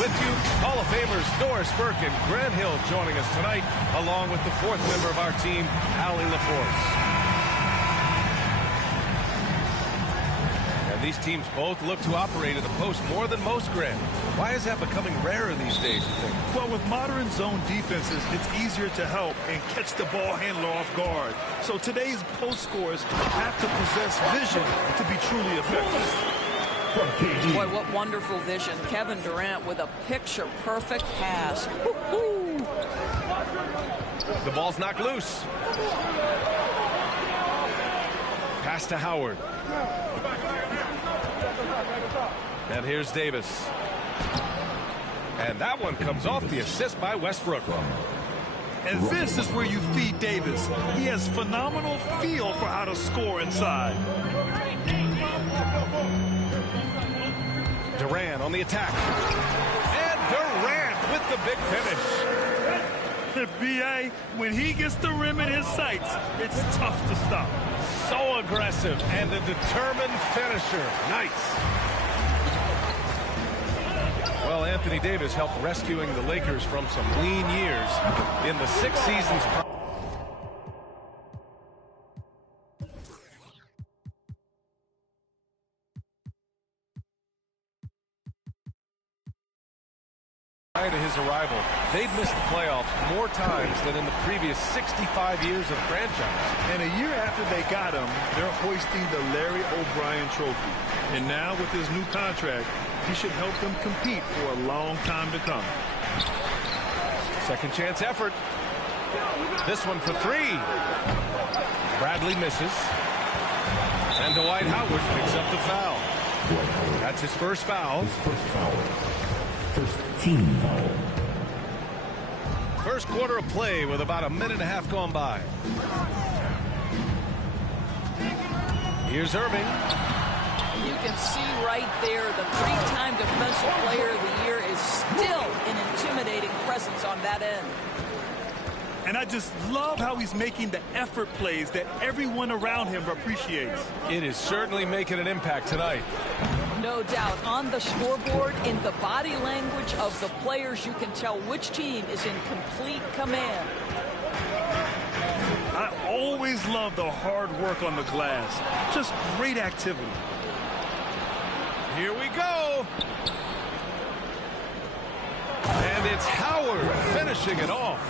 With you, Hall of Famers Doris Burke and Grant Hill joining us tonight, along with the fourth member of our team, Allie LaForce. And these teams both look to operate at the post more than most, Grant. Why is that becoming rarer these days, you think? Well, with modern zone defenses, it's easier to help and catch the ball handler off guard. So today's post scorers have to possess vision to be truly effective. Boy, what wonderful vision. Kevin Durant with a picture-perfect pass. The ball's knocked loose. Pass to Howard. And here's Davis. And that one comes off the assist by Westbrook. And this is where you feed Davis. He has phenomenal feel for how to score inside. Durant on the attack. And Durant with the big finish. B.A., when he gets the rim in his sights, it's tough to stop. So aggressive and a determined finisher. Nice. Well, Anthony Davis helped rescuing the Lakers from some lean years in the 6 seasons prior. Prior to his arrival, they'd missed the playoffs more times than in the previous 65 years of franchise. And a year after they got him, they're hoisting the Larry O'Brien Trophy. And now with his new contract, he should help them compete for a long time to come. Second chance effort. This one for three. Bradley misses. And Dwight Howard picks up the foul. That's his first foul. First team foul. First quarter of play with about a minute and a half gone by. Here's Irving. You can see right there the three-time Defensive Player of the Year is still an intimidating presence on that end. And I just love how he's making the effort plays that everyone around him appreciates. It is certainly making an impact tonight. No doubt. On the scoreboard, in the body language of the players, you can tell which team is in complete command. I always love the hard work on the glass. Just great activity. Here we go. And it's Howard finishing it off.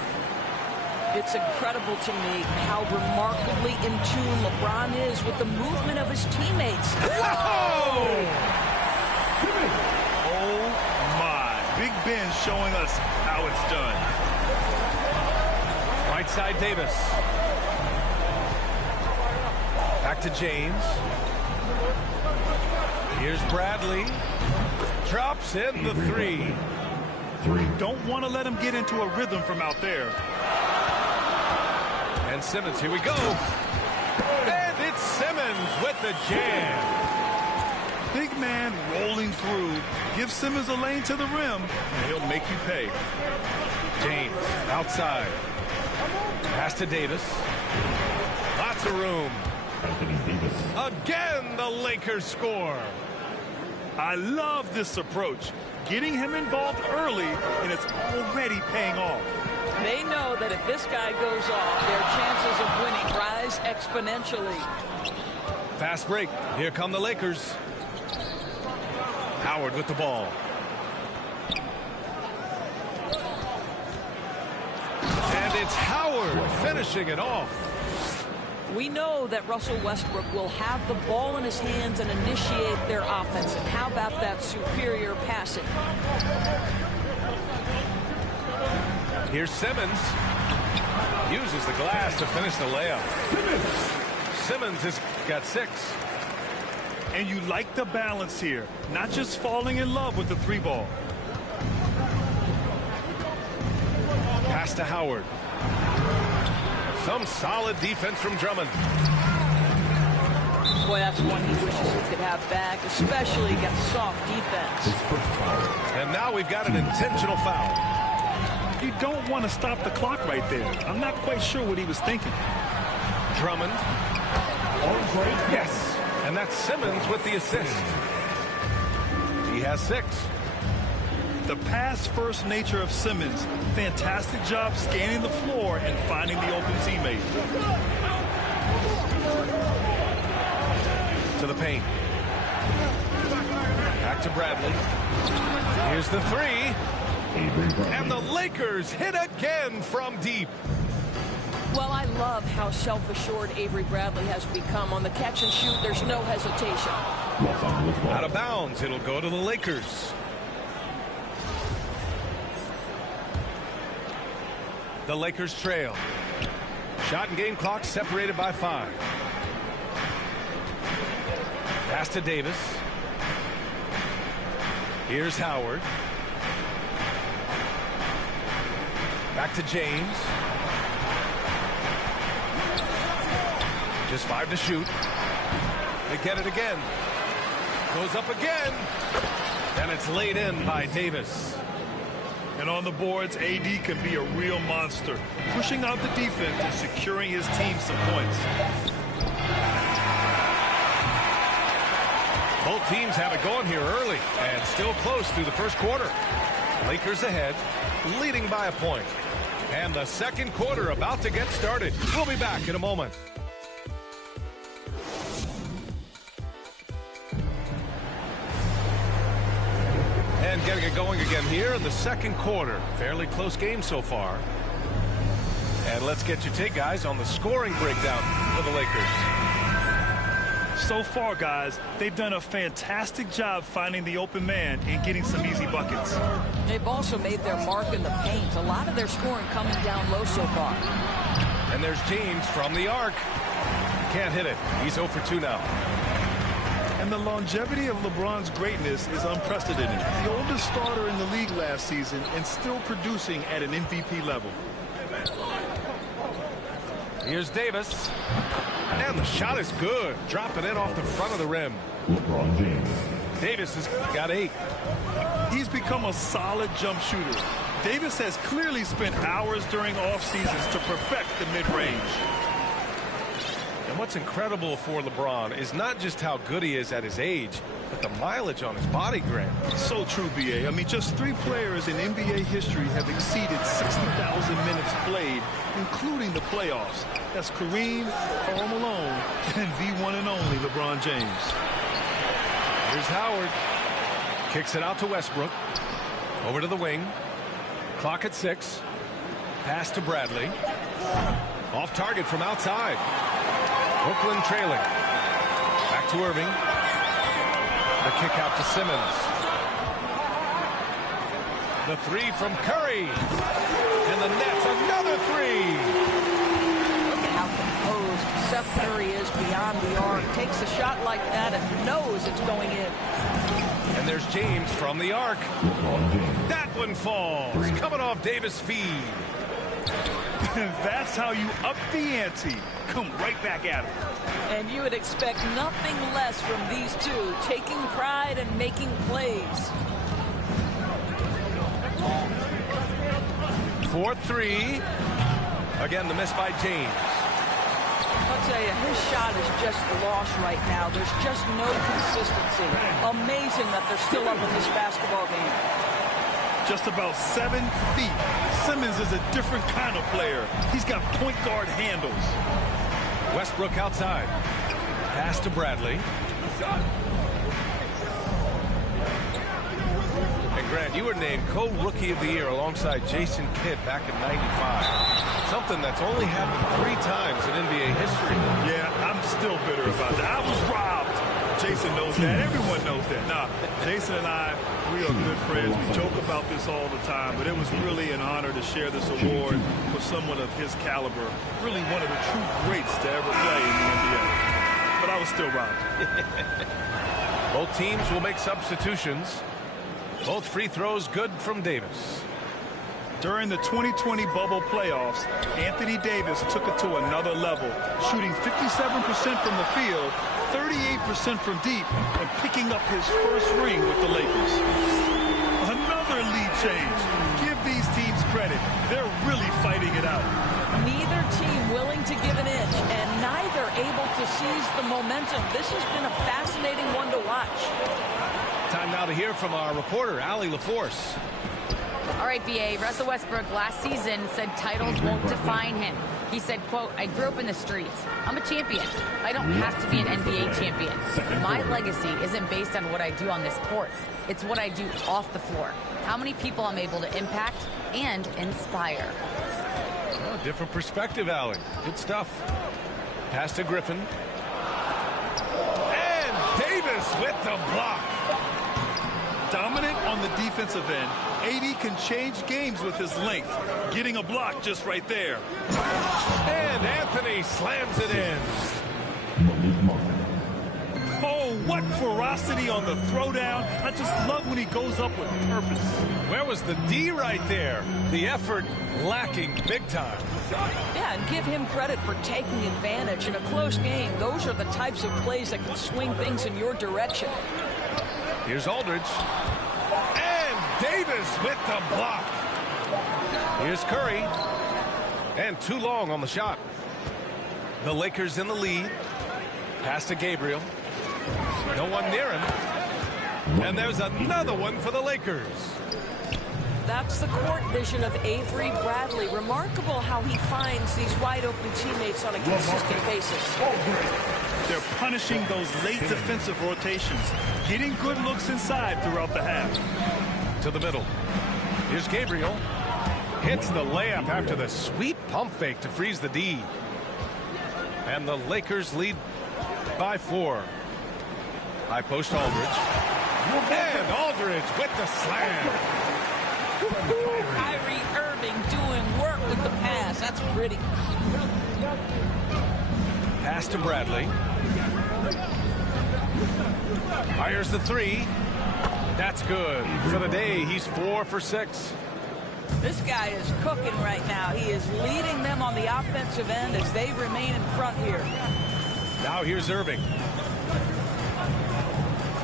It's incredible to me how remarkably in tune LeBron is with the movement of his teammates. Whoa! Oh, my. Big Ben showing us how it's done. Right side Davis. Back to James. Here's Bradley. Drops in the three. Don't want to let him get into a rhythm from out there. And Simmons, here we go. And it's Simmons with the jam. Big man rolling through. Give Simmons a lane to the rim, and he'll make you pay. James outside. Pass to Davis. Lots of room. Anthony Davis. Again, the Lakers score. I love this approach. Getting him involved early, and it's already paying off. They know that if this guy goes off, their chances of winning rise exponentially. Fast break. Here come the Lakers. Howard with the ball. And it's Howard finishing it off. We know that Russell Westbrook will have the ball in his hands and initiate their offense. And how about that superior passing? Here's Simmons. Uses the glass to finish the layup. Simmons has got 6. And you like the balance here. Not just falling in love with the 3-ball. Pass to Howard. Some solid defense from Drummond. Boy, that's one he wishes he could have back, especially against soft defense. And now we've got an intentional foul. You don't want to stop the clock right there. I'm not quite sure what he was thinking. Drummond. Yes. And that's Simmons with the assist. He has 6. The pass-first nature of Simmons. Fantastic job scanning the floor and finding the open teammate. To the paint. Back to Bradley. Here's the 3. And the Lakers hit again from deep. Well, I love how self-assured Avery Bradley has become. On the catch and shoot, there's no hesitation. Out of bounds, it'll go to the Lakers. The Lakers trail. Shot and game clock separated by 5. Pass to Davis. Here's Howard. Back to James. Just 5 to shoot. They get it again. Goes up again. And it's laid in by Davis. And on the boards, AD can be a real monster, pushing out the defense and securing his team some points. Both teams have it going here early and still close through the first quarter. Lakers ahead, leading by a point. And the second quarter about to get started. We'll be back in a moment. And getting it going again here in the second quarter. Fairly close game so far. And let's get your take, guys, on the scoring breakdown for the Lakers. So far, guys, they've done a fantastic job finding the open man and getting some easy buckets. They've also made their mark in the paint. A lot of their scoring coming down low so far. And there's James from the arc. Can't hit it. He's 0 for 2 now. And the longevity of LeBron's greatness is unprecedented. The oldest starter in the league last season and still producing at an MVP level. Here's Davis. And the shot is good. Dropping in off the front of the rim. LeBron James. Davis has got 8. He's become a solid jump shooter. Davis has clearly spent hours during off seasons to perfect the mid-range. And what's incredible for LeBron is not just how good he is at his age, but the mileage on his body, Grant. So true, B.A. I mean, just 3 players in NBA history have exceeded 60,000 minutes played, including the playoffs. That's Kareem, Karl Malone, and the one and only LeBron James. Here's Howard. Kicks it out to Westbrook. Over to the wing. Clock at 6. Pass to Bradley. Off target from outside. Brooklyn trailing. Back to Irving. The kick out to Simmons. The 3 from Curry. And the net, another 3. Look at how composed Seth Curry is beyond the arc. Takes a shot like that and knows it's going in. And there's James from the arc. That one falls. Coming off Davis' feed. And that's how you up the ante. Come right back at him. And you would expect nothing less from these two, taking pride and making plays. 4-3. Again, the miss by James. I'll tell you, his shot is just lost right now. There's just no consistency. Amazing that they're still up in this basketball game. Just about 7 feet. Simmons is a different kind of player. He's got point guard handles. Westbrook outside. Pass to Bradley. And Grant, you were named Co-Rookie of the Year alongside Jason Kidd back in '95. Something that's only happened 3 times in NBA history. Yeah, I'm still bitter about that. I was robbed. Jason knows that. Everyone knows that. Nah, Jason and I, we are good friends. We joke about this all the time, but it was really an honor to share this award with someone of his caliber. Really one of the true greats to ever play in the NBA. But I was still robbed. Both teams will make substitutions. Both free throws good from Davis. During the 2020 bubble playoffs, Anthony Davis took it to another level, shooting 57% from the field, 38% from deep and picking up his first ring with the Lakers. Another lead change. Give these teams credit. They're really fighting it out. Neither team willing to give an inch, and neither able to seize the momentum. This has been a fascinating one to watch. Time now to hear from our reporter, Allie LaForce. All right, BA, Russell Westbrook last season said titles won't define him. He said, quote, I grew up in the streets. I'm a champion. I don't have to be an NBA champion. My legacy isn't based on what I do on this court. It's what I do off the floor. How many people I'm able to impact and inspire. Oh, different perspective, Allie. Good stuff. Pass to Griffin. And Davis with the block. Dominant on the defensive end. AD can change games with his length. Getting a block just right there. And Anthony slams it in. Oh, what ferocity on the throwdown. I just love when he goes up with purpose. Where was the D right there? The effort lacking big time. Yeah, and give him credit for taking advantage in a close game. Those are the types of plays that can swing things in your direction. Here's Aldridge. And Davis with the block. Here's Curry. And too long on the shot. The Lakers in the lead. Pass to Gabriel. No one near him. And there's another one for the Lakers. That's the court vision of Avery Bradley. Remarkable how he finds these wide-open teammates on a consistent basis. They're punishing those late defensive rotations, getting good looks inside throughout the half. To the middle. Here's Gabriel. Hits the layup after the sweet pump fake to freeze the D. And the Lakers lead by 4. High post Aldridge. And Aldridge with the slam. Kyrie Irving doing work with the pass. That's pretty. Pass to Bradley. Fires the 3. That's good. For the day, he's 4 for 6. This guy is cooking right now. He is leading them on the offensive end as they remain in front here. Now here's Irving.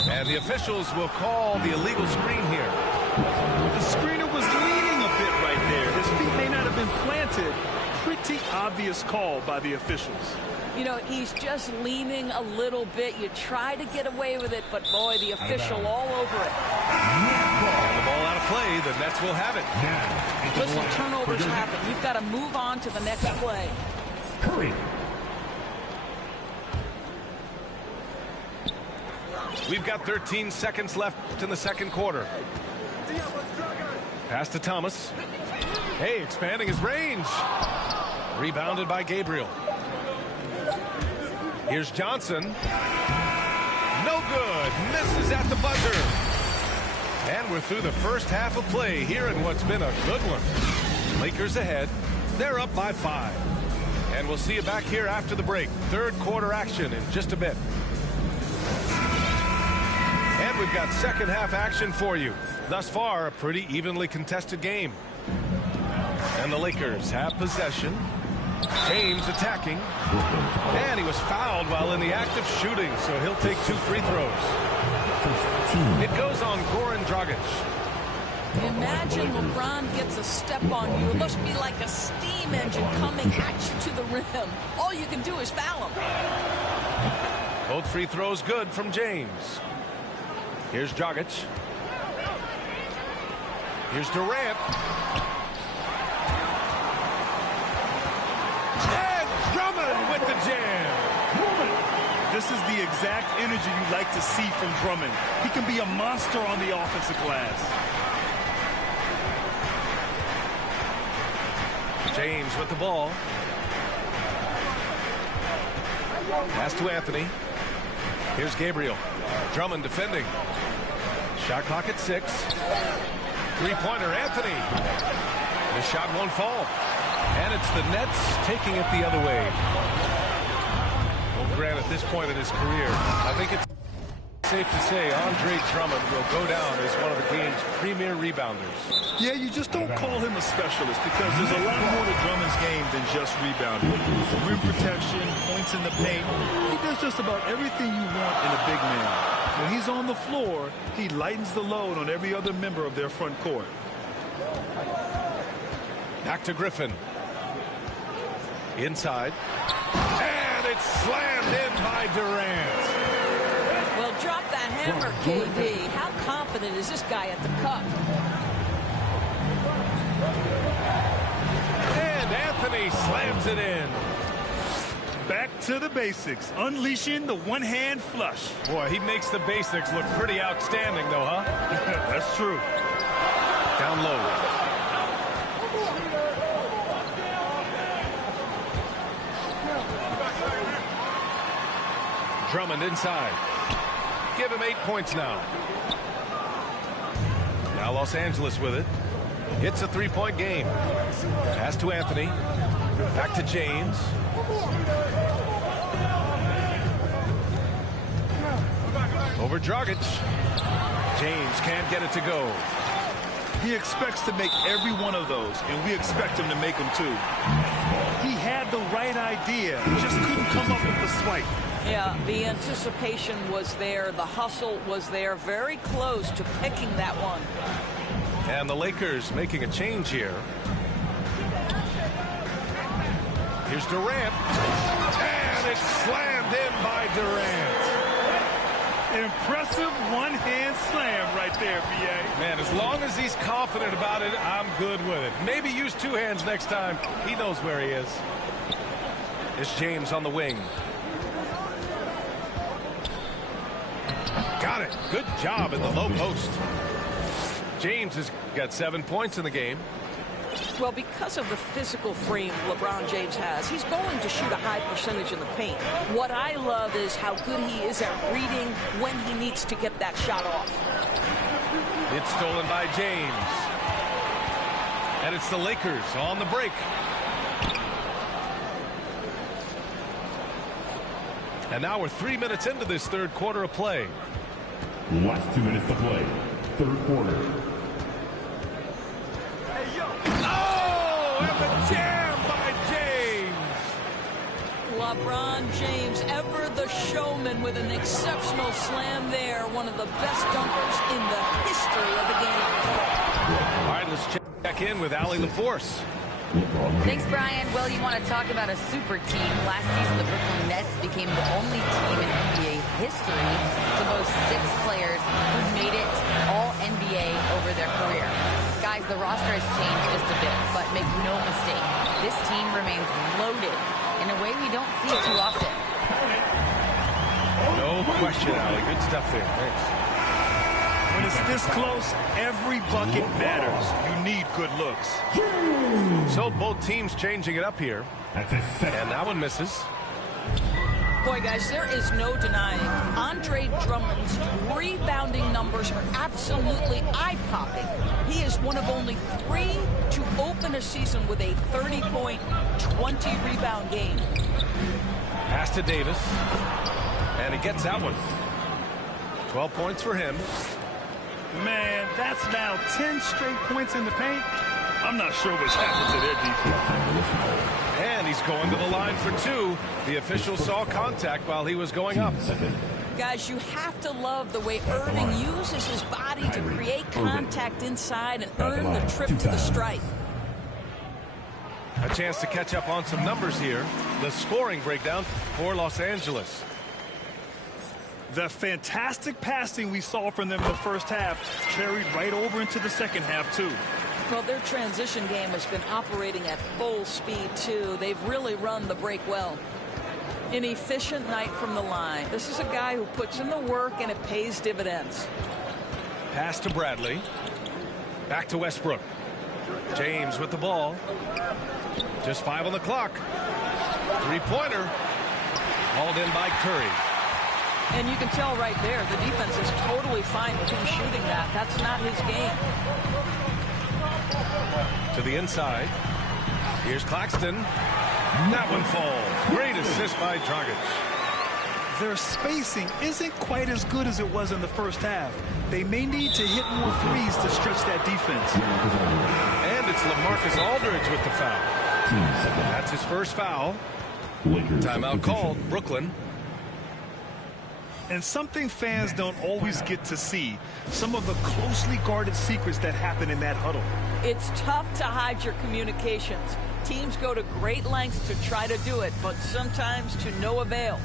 And the officials will call the illegal screen here. The screener was leaning a bit right there. His feet may not have been planted. Pretty obvious call by the officials. You know, he's just leaning a little bit. You try to get away with it, but boy, the official all over it. And the ball out of play, the Nets will have it. Listen, turnovers happen. You've got to move on to the next play. Curry. We've got 13 seconds left in the second quarter. Pass to Thomas. Hey, expanding his range. Rebounded by Gabriel. Here's Johnson. No good. Misses at the buzzer. And we're through the first half of play here in what's been a good one. Lakers ahead. They're up by 5. And we'll see you back here after the break. Third quarter action in just a bit. And we've got second half action for you. Thus far, a pretty evenly contested game. And the Lakers have possession. James attacking. And he was fouled while in the act of shooting, so he'll take 2 free throws. It goes on Goran Dragic. Imagine LeBron gets a step on you. It must be like a steam engine coming at you to the rim. All you can do is foul him. Both free throws good from James. Here's Dragic. Here's Durant. And Drummond with the jam. This is the exact energy you like to see from Drummond. He can be a monster on the offensive glass. James with the ball. Pass to Anthony. Here's Gabriel. Drummond defending. Shot clock at 6. Three-pointer, Anthony. The shot won't fall. And it's the Nets taking it the other way. Well, Grant, at this point in his career, I think it's safe to say Andre Drummond will go down as one of the game's premier rebounders. Yeah, you just don't call him a specialist because there's a lot more to Drummond's game than just rebounding. Rim protection, points in the paint. He does just about everything you want in a big man. When he's on the floor, he lightens the load on every other member of their front court. Back to Griffin. Inside. And it's slammed in by Durant. Well, drop that hammer, KD. How confident is this guy at the cup? And Anthony slams it in. Back to the basics, unleashing the one-hand flush. Boy, he makes the basics look pretty outstanding, though, huh? That's true. Down low. Drummond inside. Give him 8 points now. Now Los Angeles with it. It's a three-point game. Pass to Anthony. Back to James. Over Dragic. James can't get it to go. He expects to make every one of those, and we expect him to make them too. He had the right idea, just couldn't come up with the swipe. Yeah, the anticipation was there. The hustle was there. Very close to picking that one. And the Lakers making a change here. Here's Durant. And it's slammed in by Durant. Impressive one-hand slam right there, B.A. Man, as long as he's confident about it, I'm good with it. Maybe use two hands next time. He knows where he is. It's James on the wing. Got it. Good job in the low post. James has got 7 points in the game. Well, because of the physical frame LeBron James has, he's going to shoot a high percentage in the paint. What I love is how good he is at reading when he needs to get that shot off. It's stolen by James. And it's the Lakers on the break. And now we're 3 minutes into this third quarter of play. Last 2 minutes to play. Third quarter. Oh, and the jam by James. LeBron James, ever the showman with an exceptional slam there. One of the best dunkers in the history of the game. All right, let's check in with Allie LaForce. Thanks, Brian. Well, you want to talk about a super team. Last season, the Brooklyn Nets became the only team in NBA history to boast 6 players who made it all NBA over their career. Guys, the roster has changed just a bit, but make no mistake, this team remains loaded in a way we don't see too often. No question, Allie. Good stuff there. Thanks. When it's this close, every bucket matters. You need good looks. So both teams changing it up here. That's a set. And that one misses. Boy, guys, there is no denying Andre Drummond's rebounding numbers are absolutely eye-popping. He is one of only 3 to open a season with a 30-point, 20-rebound game. Pass to Davis. And he gets that one. 12 points for him. Man, that's now 10 straight points in the paint. I'm not sure what's happened to their defense. And he's going to the line for 2. The official saw contact while he was going up. Guys, you have to love the way Irving uses his body to create contact inside and earn the trip to the stripe. A chance to catch up on some numbers here. The scoring breakdown for Los Angeles. The fantastic passing we saw from them in the first half carried right over into the second half, too. Well, their transition game has been operating at full speed, too. They've really run the break well. An efficient night from the line. This is a guy who puts in the work, and it pays dividends. Pass to Bradley. Back to Westbrook. James with the ball. Just 5 on the clock. Three-pointer. Hauled in by Curry. And you can tell right there, the defense is totally fine with him shooting that. That's not his game. To the inside. Here's Claxton. That one falls. Great assist by Dragic. their spacing isn't quite as good as it was in the first half. They may need to hit more threes to stretch that defense. And it's LaMarcus Aldridge with the foul. That's his first foul. Timeout called, Brooklyn. And something fans don't always get to see, some of the closely guarded secrets that happen in that huddle. It's tough to hide your communications. Teams go to great lengths to try to do it, but sometimes to no avail.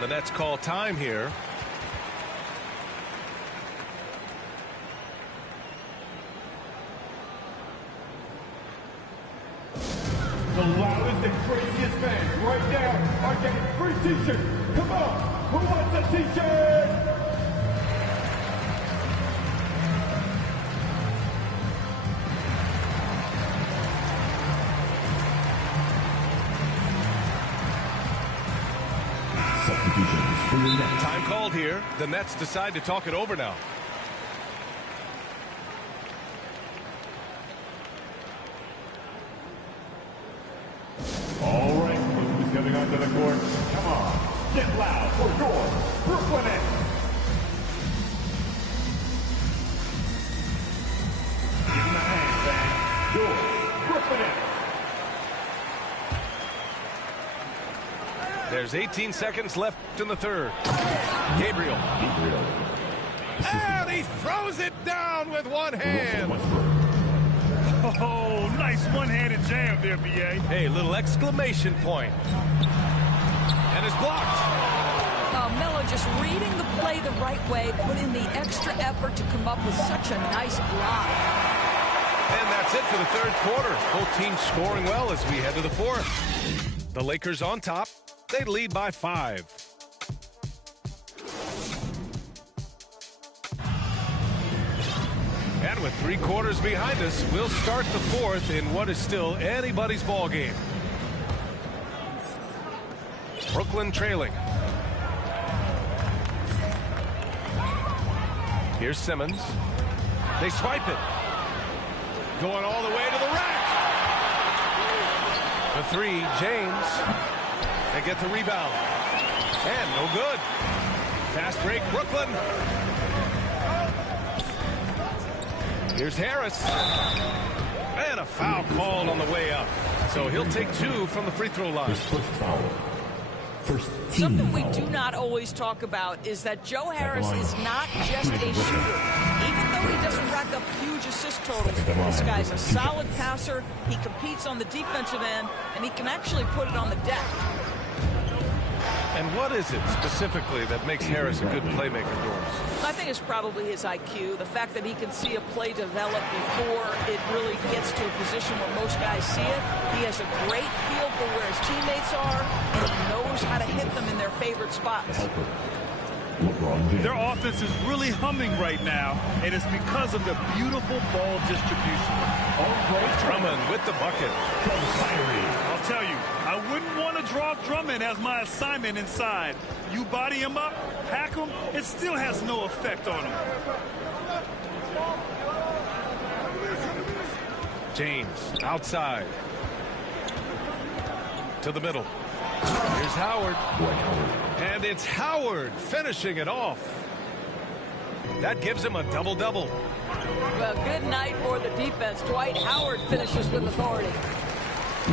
The Nets call time here. The loudest and craziest fans right now are getting free t-shirts. Come on, who wants a t-shirt? Time called here. The Nets decide to talk it over now. All right, who's coming onto the court? Come on, get loud for your Brooklyn Nets. Give them a hand, fans. Your Brooklyn Nets. There's 18 seconds left in the third. Gabriel. And he throws it down with one hand. Oh, nice one-handed jam there, B.A. Hey, little exclamation point. And it's blocked. Melo just reading the play the right way, put in the extra effort to come up with such a nice block. And that's it for the third quarter. Both teams scoring well as we head to the fourth. The Lakers on top. They lead by 5. And with 3 quarters behind us, we'll start the fourth in what is still anybody's ball game. Brooklyn trailing. Here's Simmons. They swipe it. Going all the way to the rack. The 3, James. They get the rebound. And no good. Fast break, Brooklyn. Here's Harris. And a foul called on the way up. So he'll take 2 from the free throw line. His first foul. First team Something we foul. do not always talk about is that Joe Harris is not just a shooter. Even though he doesn't rack up huge assist totals, this guy's a solid passer. He competes on the defensive end, and he can actually put it on the deck. And what is it specifically that makes Harris a good playmaker, Doris? I think it's probably his IQ, the fact that he can see a play develop before it really gets to a position where most guys see it. He has a great feel for where his teammates are, and he knows how to hit them in their favorite spots. Their offense is really humming right now, and it's because of the beautiful ball distribution. Drummond with the bucket. I'll tell you, I wouldn't want to draw Drummond as my assignment inside. You body him up, hack him, it still has no effect on him. James outside. To the middle. Here's Howard. And it's Howard finishing it off. That gives him a double-double. Well, good night for the defense. Dwight Howard finishes with authority.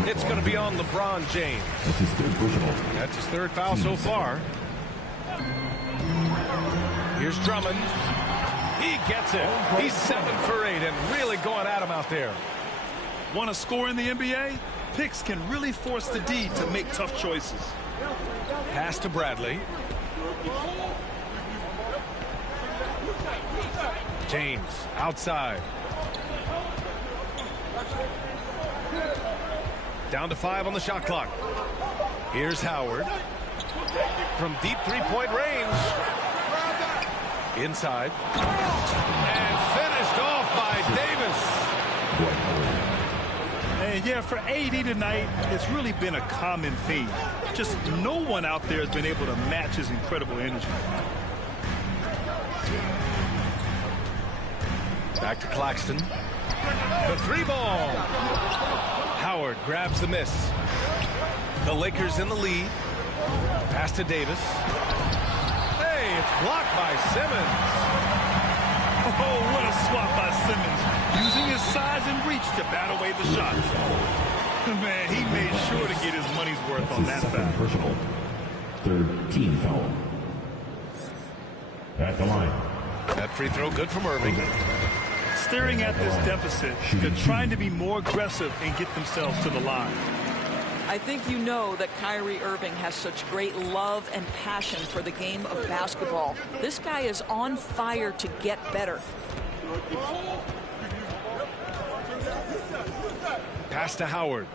It's going to be on LeBron James. That's his third foul so far. Here's Drummond. He gets it. He's 7 for 8 and really going at him out there. Want to score in the NBA? Picks can really force the D to make tough choices. Pass to Bradley. James outside. Down to 5 on the shot clock. Here's Howard. From deep three-point range. Inside. And finished off by Davis. And yeah, for AD tonight, it's really been a common theme. Just no one out there has been able to match his incredible energy. Back to Claxton. The 3-ball. Howard grabs the miss. The Lakers in the lead. Pass to Davis. Hey, it's blocked by Simmons. Oh, what a swap by Simmons. Using his size and reach to bat away the shot. Man, he made sure to get his money's worth on that foul. Personal. Third team foul. At the line. That free throw good from Irving. Staring at this deficit, they're trying to be more aggressive and get themselves to the line. I think you know that Kyrie Irving has such great love and passion for the game of basketball. This guy is on fire to get better. Pass to Howard.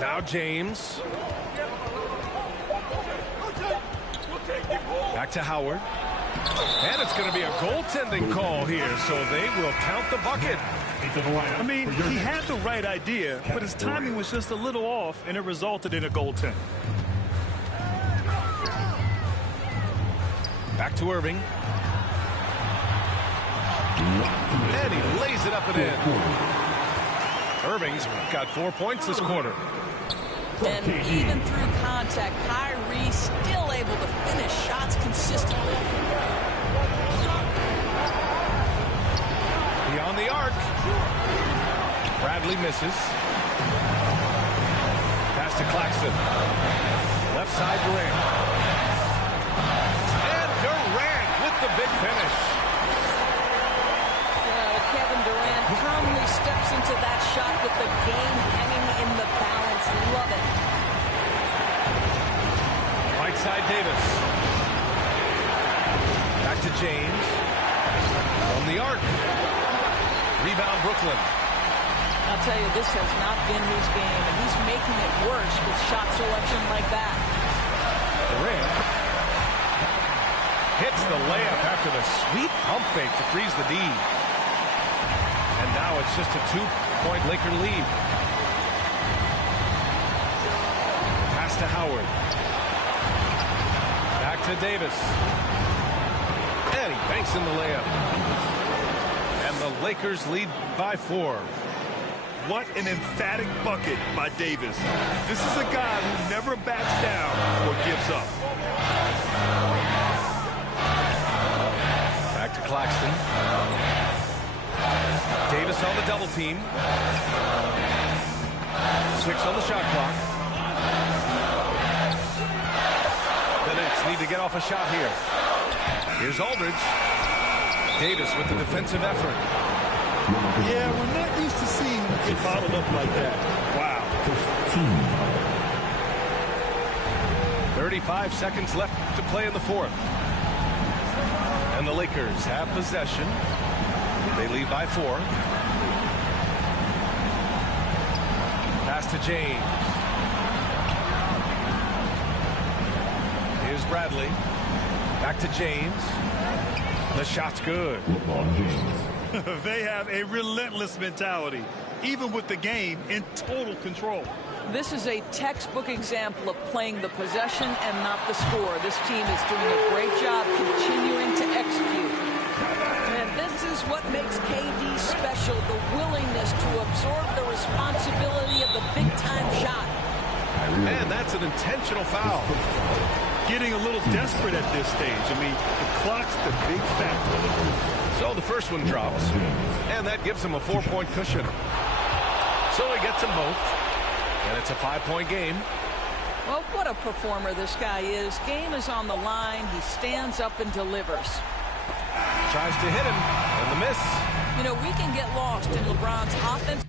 Now James. Back to Howard. And it's going to be a goaltending call here, so they will count the bucket. I mean, he had the right idea, but his timing was just a little off, and it resulted in a goaltend. Back to Irving. And he lays it up and in. Irving's got 4 points this quarter. And even through contact, Kyrie still able to finish shots consistently. Beyond the arc. Bradley misses. Pass to Claxton. Left side Durant. And Durant with the big finish. Kevin Durant firmly steps into that shot with the game hanging in the balance. Love it. Right side Davis. Back to James. From the arc. Rebound Brooklyn. I'll tell you, this has not been his game, and he's making it worse with shot selection like that. Durant hits the layup after the sweet pump fake to freeze the D. And now it's just a 2-point Laker lead. Pass to Howard. Back to Davis. And he banks in the layup. And the Lakers lead by 4. What an emphatic bucket by Davis. This is a guy who never backs down or gives up. Back to Claxton. Davis on the double team. 6 on the shot clock. The Knicks need to get off a shot here. Here's Aldridge. Davis with the defensive effort. Yeah, we're not used to seeing him get bottled up like that. Wow. 35 seconds left to play in the fourth. And the Lakers have possession. They lead by 4. Pass to James. Here's Bradley. Back to James. The shot's good. They have a relentless mentality, even with the game in total control. This is a textbook example of playing the possession and not the score. This team is doing a great job continuing to execute. And this is what makes KD special, the willingness to absorb the responsibility of the big-time shot. And that's an intentional foul. Getting a little desperate at this stage. I mean, the clock's the big factor. So the first one drops, and that gives him a 4-point cushion. So he gets them both, and it's a 5-point game. Well, what a performer this guy is. Game is on the line. He stands up and delivers. Tries to hit him, and the miss. You know, we can get lost in LeBron's offense.